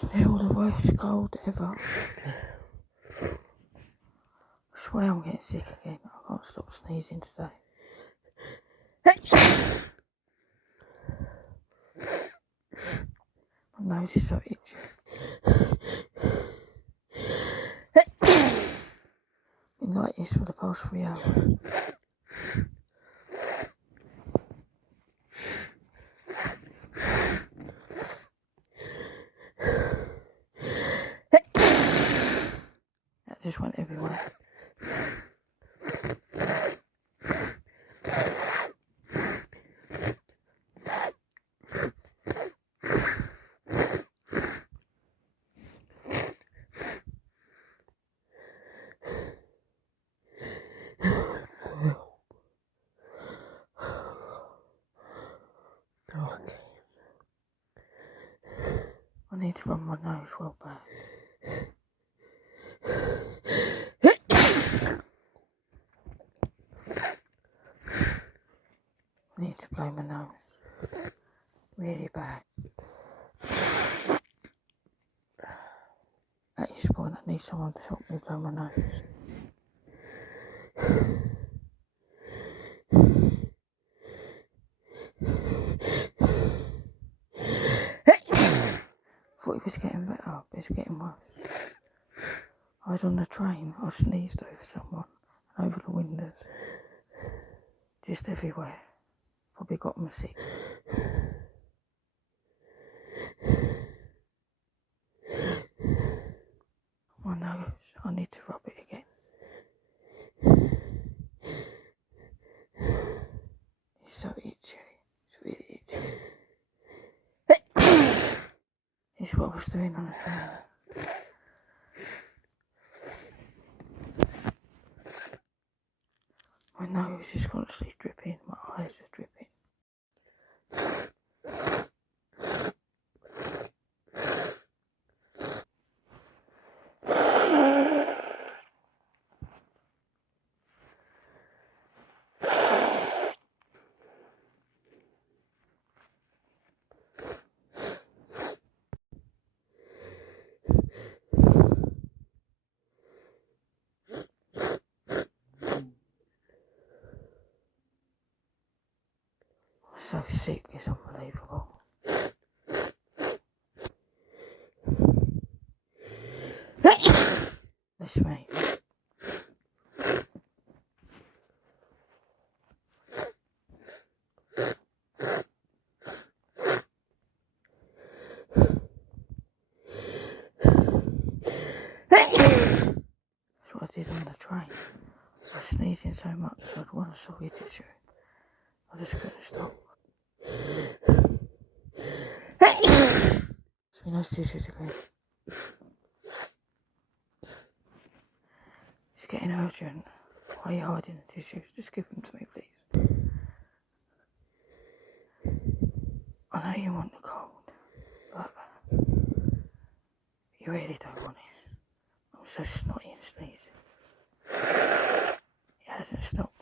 Still the worst cold ever. I swear I'm getting sick again. I can't stop sneezing today. My nose is so itchy. Been like this for the past 3 hours. That just went everywhere. I need to rub my nose well bad. I need to blow my nose really bad. At this point I need someone to help me blow my nose. Thought it was getting better, but it's getting worse. I was on the train, I sneezed over someone and over the windows. Just everywhere. Probably got them sick. My nose, I need to rub it again. It's so itchy, it's really itchy. It's what I was doing on the train. My nose is constantly dripping, my eyes are dripping. I'm so sick, it's unbelievable. That's me. That's what I did on the train. I was sneezing so much I had one soggy tissue. I just couldn't stop. See those tissues again. It's getting urgent. Why are you hiding the tissues? Just give them to me, please. I know you want the cold, but you really don't want it. I'm so snotty and sneezing. It hasn't stopped.